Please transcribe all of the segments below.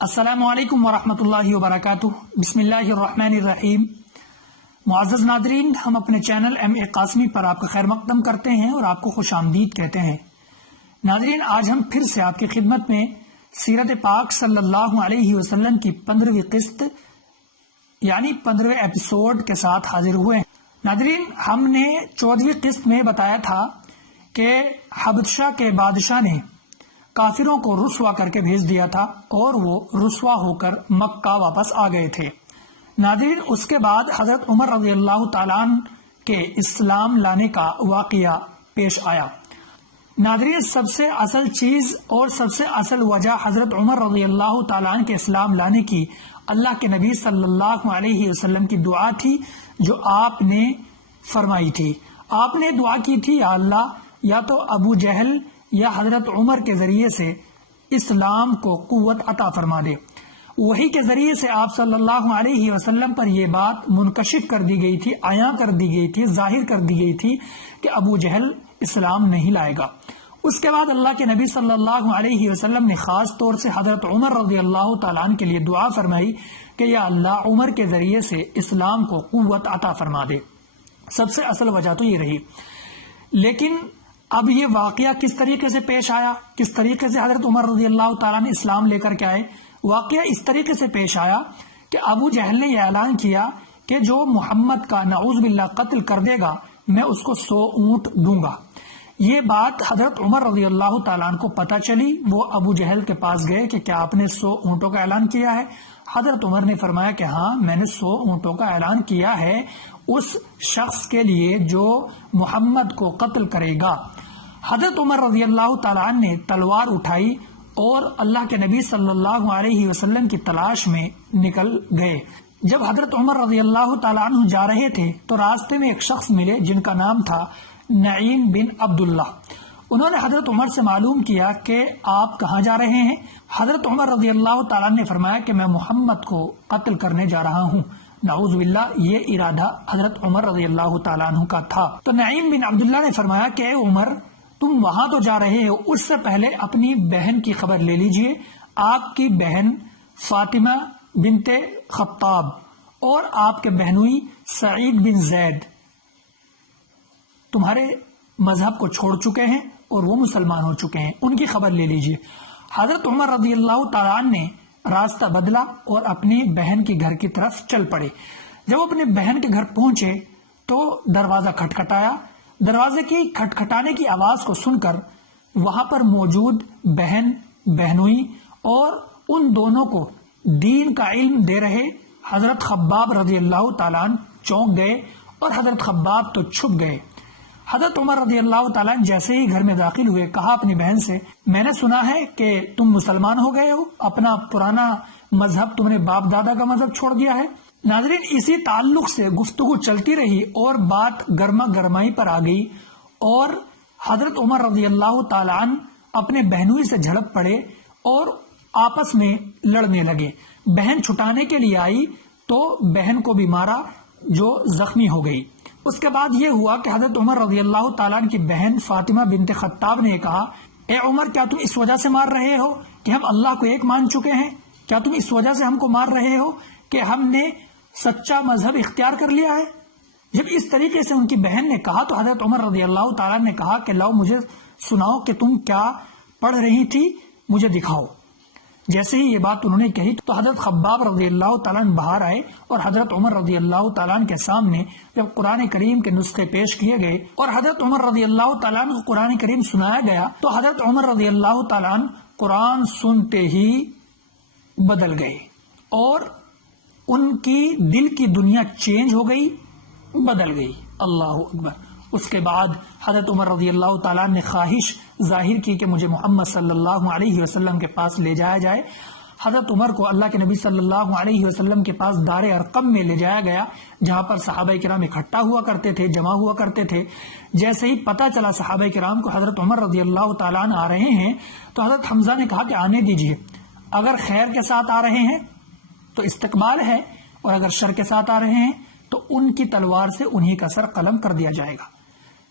السلام علیکم ورحمۃ اللہ وبرکاتہ۔ بسم اللہ الرحمن الرحیم۔ معزز ناظرین، ہم اپنے چینل ایم اے قاسمی پر آپ کا خیر مقدم کرتے ہیں اور آپ کو خوش آمدید کہتے ہیں۔ ناظرین، آج ہم پھر سے آپ کی خدمت میں سیرت پاک صلی اللہ علیہ وسلم کی 15ویں قسط یعنی 15ویں ایپیسوڈ کے ساتھ حاضر ہوئے ہیں۔ ناظرین، ہم نے 14ویں قسط میں بتایا تھا کہ حبشہ کے بادشاہ نے کافروں کو رسوا کر کے بھیج دیا تھا اور وہ رسوا ہو کر مکہ واپس آ گئے تھے۔ ناظرین، اس کے بعد حضرت عمر رضی اللہ تعالیٰ عنہ کے اسلام لانے کا واقعہ پیش آیا۔ ناظرین، سب سے اصل چیز اور سب سے اصل وجہ حضرت عمر رضی اللہ تعالیٰ عنہ کے اسلام لانے کی اللہ کے نبی صلی اللہ علیہ وسلم کی دعا تھی جو آپ نے فرمائی تھی۔ آپ نے دعا کی تھی، یا اللہ، یا تو ابو جہل یا حضرت عمر کے ذریعے سے اسلام کو قوت عطا فرما دے۔ وہی کے ذریعے سے آپ صلی اللہ علیہ وسلم پر یہ بات منکشف کر دی گئی تھی، عیاں کر دی گئی تھی، ظاہر کر دی گئی تھی کہ ابو جہل اسلام نہیں لائے گا۔ اس کے بعد اللہ کے نبی صلی اللہ علیہ وسلم نے خاص طور سے حضرت عمر رضی اللہ تعالیٰ عنہ کے لیے دعا فرمائی کہ یا اللہ، عمر کے ذریعے سے اسلام کو قوت عطا فرما دے۔ سب سے اصل وجہ تو یہ رہی۔ لیکن اب یہ واقعہ کس طریقے سے پیش آیا، کس طریقے سے حضرت عمر رضی اللہ تعالیٰ نے اسلام لے کر کے آئے؟ واقعہ اس طریقے سے پیش آیا کہ ابو جہل نے یہ اعلان کیا کہ جو محمد کا نعوذ باللہ قتل کر دے گا میں اس کو 100 اونٹ دوں گا۔ یہ بات حضرت عمر رضی اللہ تعالیٰ عنہ کو پتہ چلی۔ وہ ابو جہل کے پاس گئے کہ کیا آپ نے 100 اونٹوں کا اعلان کیا ہے؟ حضرت عمر نے فرمایا کہ ہاں، میں نے 100 اونٹوں کا اعلان کیا ہے اس شخص کے لیے جو محمد کو قتل کرے گا۔ حضرت عمر رضی اللہ تعالیٰ عنہ نے تلوار اٹھائی اور اللہ کے نبی صلی اللہ علیہ وسلم کی تلاش میں نکل گئے۔ جب حضرت عمر رضی اللہ تعالیٰ عنہ جا رہے تھے تو راستے میں ایک شخص ملے جن کا نام تھا نعیم بن عبداللہ۔ انہوں نے حضرت عمر سے معلوم کیا کہ آپ کہاں جا رہے ہیں؟ حضرت عمر رضی اللہ تعالیٰ عنہ نے فرمایا کہ میں محمد کو قتل کرنے جا رہا ہوں۔ نعوذ باللہ، یہ ارادہ حضرت عمر رضی اللہ تعالیٰ عنہ کا تھا۔ تو نعیم بن عبداللہ نے فرمایا کہ اے عمر، تم وہاں تو جا رہے ہو، اس سے پہلے اپنی بہن کی خبر لے لیجئے۔ آپ کی بہن فاطمہ بنت خطاب اور آپ کے بہنوئی سعید بن زید تمہارے مذہب کو چھوڑ چکے ہیں اور وہ مسلمان ہو چکے ہیں، ان کی خبر لے لیجئے۔ حضرت عمر رضی اللہ تعالیٰ عنہ نے راستہ بدلا اور اپنی بہن کے گھر کی طرف چل پڑے۔ جب اپنے بہن کے گھر پہنچے تو دروازہ کھٹکھٹایا۔ دروازے کی کھٹکھٹانے کی آواز کو سن کر وہاں پر موجود بہن، بہنوئی اور ان دونوں کو دین کا علم دے رہے حضرت خباب رضی اللہ تعالیٰ عنہ چونک گئے اور حضرت خباب تو چھپ گئے۔ حضرت عمر رضی اللہ تعالیٰ عنہ جیسے ہی گھر میں داخل ہوئے کہا اپنی بہن سے، میں نے سنا ہے کہ تم مسلمان ہو گئے ہو، اپنا پرانا مذہب، تم نے باپ دادا کا مذہب چھوڑ دیا ہے۔ ناظرین، اسی تعلق سے گفتگو چلتی رہی اور بات گرما گرمائی پر آ گئی اور حضرت عمر رضی اللہ تعالیٰ عنہ اپنے بہنوئی سے جھڑپ پڑے اور آپس میں لڑنے لگے۔ بہن چھٹانے کے لیے آئی تو بہن کو بھی مارا جو زخمی ہو گئی۔ اس کے بعد یہ ہوا کہ حضرت عمر رضی اللہ تعالیٰ عنہ کی بہن فاطمہ بنت خطاب نے کہا، اے عمر، کیا تم اس وجہ سے مار رہے ہو کہ ہم اللہ کو ایک مان چکے ہیں؟ کیا تم اس وجہ سے ہم کو مار رہے ہو کہ ہم نے سچا مذہب اختیار کر لیا ہے؟ جب اس طریقے سے ان کی بہن نے کہا تو حضرت عمر رضی اللہ تعالیٰ نے کہا کہ لاؤ مجھے سناؤ کہ تم کیا پڑھ رہی تھی، مجھے دکھاؤ۔ جیسے ہی یہ بات انہوں نے کہی تو حضرت خباب رضی اللہ تعالیٰ باہر آئے اور حضرت عمر رضی اللہ تعالیٰ کے سامنے جب قرآن کریم کے نسخے پیش کیے گئے اور حضرت عمر رضی اللہ تعالیٰ کو قرآن کریم سنایا گیا تو حضرت عمر رضی اللہ تعالیٰ قرآن سنتے ہی بدل گئے اور ان کی دل کی دنیا چینج ہو گئی، بدل گئی۔ اللہ اکبر۔ اس کے بعد حضرت عمر رضی اللہ تعالیٰ نے خواہش ظاہر کی کہ مجھے محمد صلی اللہ علیہ وسلم کے پاس لے جایا جائے۔ حضرت عمر کو اللہ کے نبی صلی اللہ علیہ وسلم کے پاس دار ارقم میں لے جایا گیا، جہاں پر صحابہ کرام اکٹھا ہوا کرتے تھے، جمع ہوا کرتے تھے۔ جیسے ہی پتہ چلا صحابہ کرام کو حضرت عمر رضی اللہ تعالیٰ عنہ آ رہے ہیں تو حضرت حمزہ نے کہا کہ آنے دیجئے، اگر خیر کے ساتھ آ رہے ہیں تو استقبال ہے اور اگر شر کے ساتھ آ رہے ہیں تو ان کی تلوار سے انہی کا سر قلم کر دیا جائے گا۔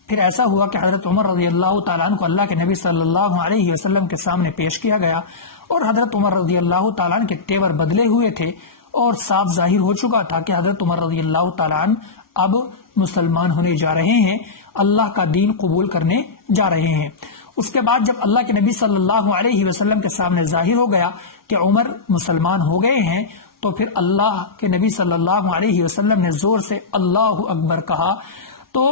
پھر ایسا ہوا کہ حضرت عمر رضی اللہ تعالیٰ عنہ کو اللہ کے نبی صلی اللہ علیہ وسلم کے سامنے پیش کیا گیا اور حضرت عمر رضی اللہ تعالیٰ عنہ کے تیور بدلے ہوئے تھے اور صاف ظاہر ہو چکا تھا کہ حضرت عمر رضی اللہ تعالیٰ عنہ اب مسلمان ہونے جا رہے ہیں، اللہ کا دین قبول کرنے جا رہے ہیں۔ اس کے بعد جب اللہ کے نبی صلی اللہ علیہ وسلم کے سامنے ظاہر ہو گیا کہ عمر مسلمان ہو گئے ہیں، تو پھر اللہ کے نبی صلی اللہ علیہ وسلم نے زور سے اللہ اکبر کہا، تو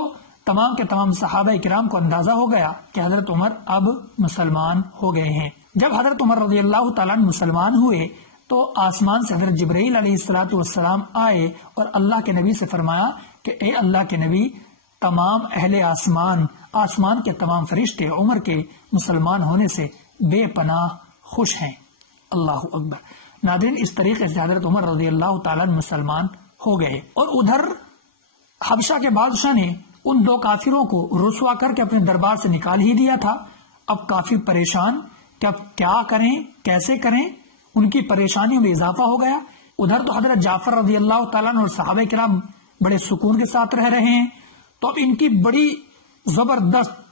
تمام کے تمام صحابہ کرام کو اندازہ ہو گیا کہ حضرت عمر اب مسلمان ہو گئے ہیں۔ جب حضرت عمر رضی اللہ تعالیٰ عنہ مسلمان ہوئے تو آسمان سے حضرت جبرائیل علیہ السلام آئے اور اللہ کے نبی سے فرمایا کہ اے اللہ کے نبی، تمام اہل آسمان کے تمام فرشتے عمر کے مسلمان ہونے سے بے پناہ خوش ہیں۔ اللہ اکبر۔ ناظرین، اس طریقے سے حضرت عمر رضی اللہ تعالیٰ مسلمان ہو گئے۔ اور ادھر حبشہ کے بادشاہ نے ان دو کافروں کو رسوا کر کے اپنے دربار سے نکال ہی دیا تھا۔ اب کافر پریشان کہ اب کیا کریں، کیسے کریں، ان کی پریشانیوں میں اضافہ ہو گیا۔ ادھر تو حضرت جعفر رضی اللہ تعالیٰ عنہ اور صحابہ کرام بڑے سکون کے ساتھ رہ رہے ہیں، تو اب ان کی بڑی زبردست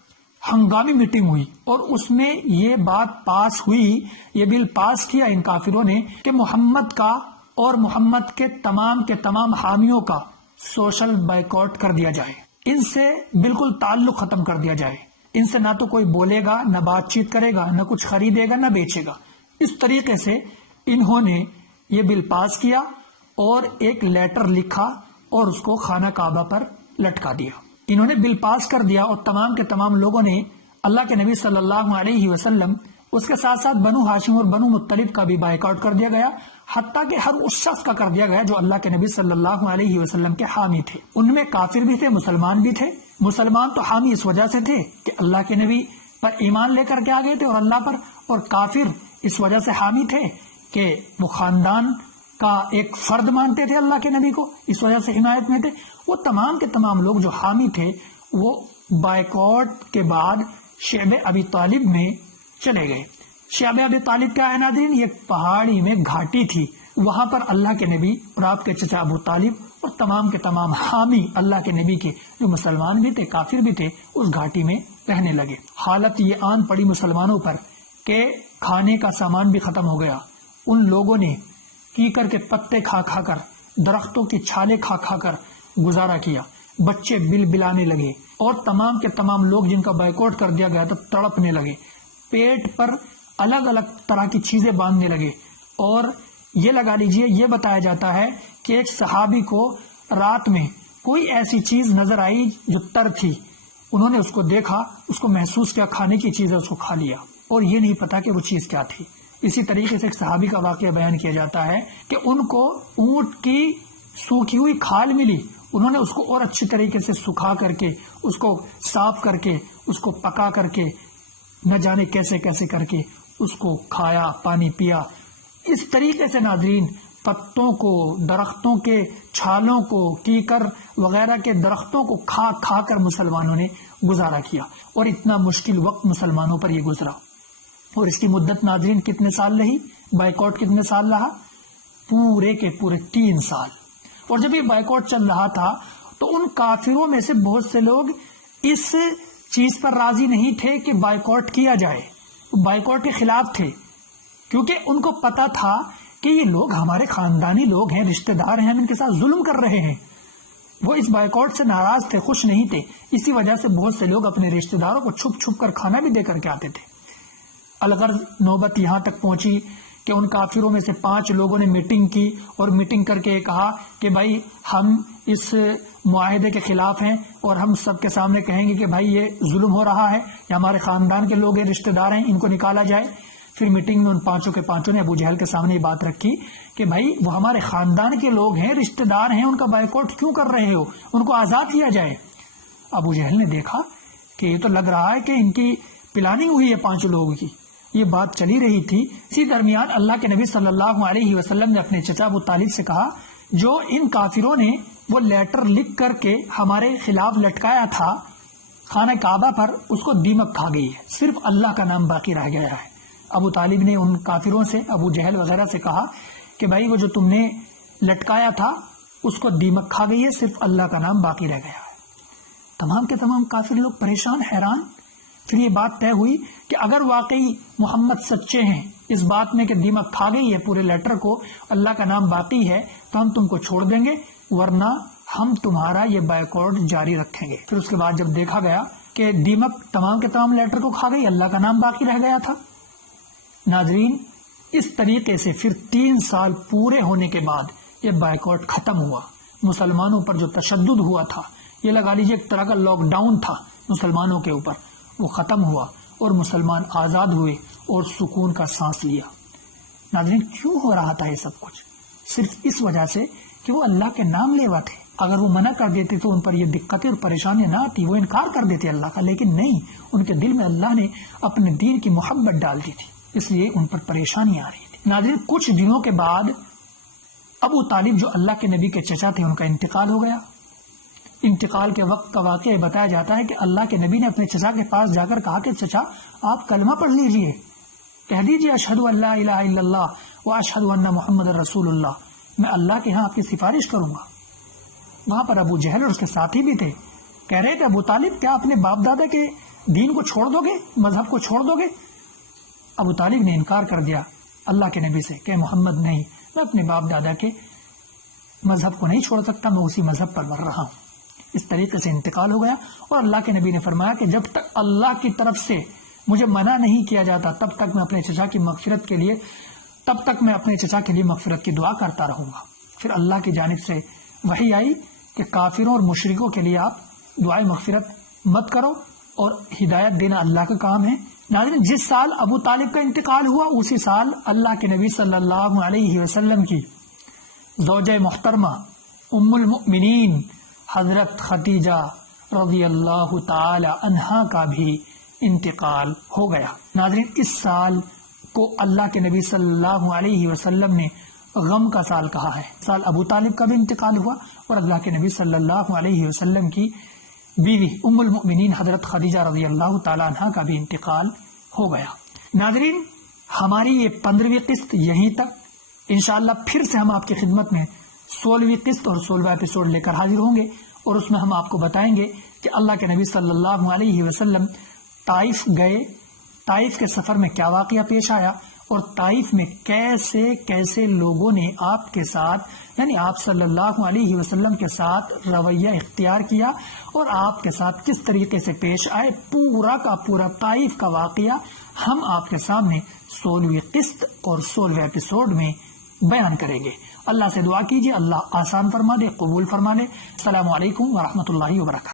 ہنگامی میٹنگ ہوئی اور اس میں یہ بات پاس ہوئی، یہ بل پاس کیا ان کافروں نے کہ محمد کا اور محمد کے تمام حامیوں کا سوشل بائیکاٹ کر دیا جائے، ان سے بالکل تعلق ختم کر دیا جائے، ان سے نہ تو کوئی بولے گا، نہ بات چیت کرے گا، نہ کچھ خریدے گا، نہ بیچے گا۔ اس طریقے سے انہوں نے یہ بل پاس کیا اور ایک لیٹر لکھا اور اس کو خانہ کعبہ پر لٹکا دیا۔ انہوں نے بل پاس کر دیا اور تمام کے تمام لوگوں نے اللہ کے نبی صلی اللہ علیہ وسلم، اس کے ساتھ ساتھ بنو ہاشم اور بنو مطلب کا بھی بائیکاٹ کر دیا گیا، حتیٰ کہ ہر اس شخص کا کر دیا گیا جو اللہ کے نبی صلی اللہ علیہ وسلم کے حامی تھے۔ ان میں کافر بھی تھے، مسلمان بھی تھے۔ مسلمان تو حامی اس وجہ سے تھے کہ اللہ کے نبی پر ایمان لے کر کے آگے تھے اور اللہ پر، اور کافر اس وجہ سے حامی تھے کہ وہ خاندان کا ایک فرد مانتے تھے اللہ کے نبی کو، اس وجہ سے حمایت میں تھے۔ وہ تمام کے تمام لوگ جو حامی تھے وہ بائیکاٹ کے بعد شعب ابی طالب میں چلے گئے۔ شعب ابی طالب کیا ہے ناظرین؟ یہ پہاڑی میں گھاٹی تھی، وہاں پر اللہ کے نبی اور آپ کے چچا ابو طالب اور تمام کے تمام حامی اللہ کے نبی کے جو مسلمان بھی تھے، کافر بھی تھے، اس گھاٹی میں رہنے لگے۔ حالت یہ آن پڑی مسلمانوں پر کہ کھانے کا سامان بھی ختم ہو گیا۔ ان لوگوں نے کیکر کے پتے کھا کھا کر، درختوں کی چھالے کھا کھا کر گزارا کیا۔ بچے بل بلانے لگے اور تمام کے تمام لوگ جن کا بائیکاٹ کر دیا گیا تھا تڑپنے لگے، پیٹ پر الگ الگ طرح کی چیزیں باندھنے لگے۔ اور یہ لگا لیجئے، یہ بتایا جاتا ہے کہ ایک صحابی کو رات میں کوئی ایسی چیز نظر آئی جو تر تھی، انہوں نے اس کو دیکھا، اس کو محسوس کیا کھانے کی چیز ہے، اس کو کھا لیا اور یہ نہیں پتا کہ وہ چیز کیا تھی۔ اسی طریقے سے ایک صحابی کا واقعہ بیان کیا جاتا ہے کہ ان کو اونٹ کی سوکھی ہوئی کھال ملی، انہوں نے اس کو اور اچھی طریقے سے سکھا کر کے، اس کو صاف کر کے، اس کو پکا کر کے، نہ جانے کیسے کیسے کر کے اس کو کھایا، پانی پیا۔ اس طریقے سے ناظرین پتوں کو، درختوں کے چھالوں کو، کیکر وغیرہ کے درختوں کو کھا کھا کر مسلمانوں نے گزارا کیا، اور اتنا مشکل وقت مسلمانوں پر یہ گزرا۔ اور اس کی مدت ناظرین کتنے سال رہی؟ بائیکاٹ کتنے سال رہا؟ پورے کے پورے 3 سال۔ اور جب یہ بائیکاٹ چل رہا تھا تو ان کافروں میں سے بہت سے لوگ اس چیز پر راضی نہیں تھے کہ بائیکاٹ کیا جائے، بائیکاٹ کے خلاف تھے، کیونکہ ان کو پتا تھا کہ یہ لوگ ہمارے خاندانی لوگ ہیں، رشتہ دار ہیں، ہم ان کے ساتھ ظلم کر رہے ہیں۔ وہ اس بائیکاٹ سے ناراض تھے، خوش نہیں تھے، اسی وجہ سے بہت سے لوگ اپنے رشتہ داروں کو چھپ چھپ کر کھانا بھی دے کر کے آتے تھے۔ الغرض نوبت یہاں تک پہنچی کہ ان کافروں میں سے 5 لوگوں نے میٹنگ کی اور میٹنگ کر کے کہا کہ بھائی ہم اس معاہدے کے خلاف ہیں اور ہم سب کے سامنے کہیں گے کہ بھائی یہ ظلم ہو رہا ہے، یہ ہمارے خاندان کے لوگ ہیں، رشتہ دار ہیں، ان کو نکالا جائے۔ پھر میٹنگ میں ان 5 کے 5 نے ابو جہل کے سامنے یہ بات رکھی کہ بھائی وہ ہمارے خاندان کے لوگ ہیں، رشتہ دار ہیں، ان کا بائیکاٹ کیوں کر رہے ہو، ان کو آزاد کیا جائے۔ ابو جہل نے دیکھا کہ یہ تو لگ رہا ہے کہ ان کی پلاننگ ہوئی ہے 5 لوگوں کی، یہ بات چلی رہی تھی۔ اسی درمیان اللہ کے نبی صلی اللہ علیہ وسلم نے اپنے چچا ابو طالب سے کہا جو ان کافروں نے وہ لیٹر لکھ کر کے ہمارے خلاف لٹکایا تھا خانہ کعبہ پر، اس کو دیمک کھا گئی ہے، صرف اللہ کا نام باقی رہ گیا ہے۔ ابو طالب نے ان کافروں سے، ابو جہل وغیرہ سے کہا کہ بھائی وہ جو تم نے لٹکایا تھا اس کو دیمک کھا گئی ہے، صرف اللہ کا نام باقی رہ گیا ہے۔ تمام کے تمام کافر لوگ پریشان، حیران، پھر یہ بات طے ہوئی کہ اگر واقعی محمد سچے ہیں اس بات میں کہ دیمک کھا گئی ہے پورے لیٹر کو، اللہ کا نام باقی ہے، تو ہم تم کو چھوڑ دیں گے، ورنہ ہم تمہارا یہ بائیکاٹ جاری رکھیں گے۔ پھر اس کے بعد جب دیکھا گیا کہ دیمک تمام کے تمام لیٹر کو کھا گئی، اللہ کا نام باقی رہ گیا تھا۔ ناظرین، اس طریقے سے پھر 3 سال پورے ہونے کے بعد یہ بائیکاٹ ختم ہوا۔ مسلمانوں پر جو تشدد ہوا تھا، یہ لگا لیجیے ایک طرح کا لاک ڈاؤن تھا مسلمانوں کے اوپر، وہ ختم ہوا اور مسلمان آزاد ہوئے اور سکون کا سانس لیا۔ ناظرین، کیوں ہو رہا تھا یہ سب کچھ؟ صرف اس وجہ سے کہ وہ اللہ کے نام لیوا تھے۔ اگر وہ منع کر دیتے تو ان پر یہ دقتیں اور پریشانیاں نہ آتی، وہ انکار کر دیتے اللہ کا، لیکن نہیں، ان کے دل میں اللہ نے اپنے دین کی محبت ڈال دی تھی، اس لیے ان پر پریشانی آ رہی تھی۔ ناظرین، کچھ دنوں کے بعد ابو طالب جو اللہ کے نبی کے چچا تھے، ان کا انتقال ہو گیا۔ انتقال کے وقت کا واقعہ بتایا جاتا ہے کہ اللہ کے نبی نے اپنے چچا کے پاس جا کر کہا کہ چچا آپ کلمہ پڑھ لیجئے، کہہ دیجئے اشہد ان لا الہ الا اللہ و اشہد ان محمد رسول اللہ، میں اللہ کے ہاں آپ کی سفارش کروں گا۔ وہاں پر ابو جہل اور اس کے ساتھی بھی تھے، کہہ رہے تھے ابو طالب کیا اپنے باپ دادا کے دین کو چھوڑ دو گے، مذہب کو چھوڑ دو گے؟ ابو طالب نے انکار کر دیا اللہ کے نبی سے کہ محمد نہیں، میں اپنے باپ دادا کے مذہب کو نہیں چھوڑ سکتا، میں اسی مذہب پر مر رہا ہوں۔ اس طریقے سے انتقال ہو گیا، اور اللہ کے نبی نے فرمایا کہ جب تک اللہ کی طرف سے مجھے منع نہیں کیا جاتا تب تک میں اپنے چچا کی مغفرت کے لیے مغفرت کی دعا کرتا رہوں گا۔ پھر اللہ کی جانب سے وحی آئی کہ کافروں اور مشرکوں کے لیے آپ دعائے مغفرت مت کرو، اور ہدایت دینا اللہ کا کام ہے۔ ناظرین، جس سال ابو طالب کا انتقال ہوا اسی سال اللہ کے نبی صلی اللہ علیہ وسلم کی زوجہ محترمہ ام المؤمنین حضرت خدیجہ رضی اللہ تعالی عنہا کا بھی انتقال ہو گیا۔ ناظرین، اس سال کو اللہ کے نبی صلی اللہ علیہ وسلم نے غم کا سال کہا ہے۔ سال ابو طالب کا بھی انتقال ہوا اور اللہ کے نبی صلی اللہ علیہ وسلم کی بیوی ام المؤمنین حضرت خدیجہ رضی اللہ تعالی عنہا کا بھی انتقال ہو گیا۔ ناظرین، ہماری یہ 15ویں قسط یہیں تک، انشاءاللہ پھر سے ہم آپ کی خدمت میں 16ویں قسط اور 16واں ایپیسوڈ لے کر حاضر ہوں گے، اور اس میں ہم آپ کو بتائیں گے کہ اللہ کے نبی صلی اللہ علیہ وسلم طائف گئے، طائف کے سفر میں کیا واقعہ پیش آیا، اور طائف میں کیسے کیسے لوگوں نے آپ کے ساتھ یعنی آپ صلی اللہ علیہ وسلم کے ساتھ رویہ اختیار کیا، اور آپ کے ساتھ کس طریقے سے پیش آئے، پورا کا پورا طائف کا واقعہ ہم آپ کے سامنے 16ویں قسط اور 16ویں ایپیسوڈ میں بیان کریں گے۔ اللہ سے دعا کیجیے اللہ آسان فرما دے، قبول فرما لے۔ السلام علیکم ورحمۃ اللہ وبرکاتہ۔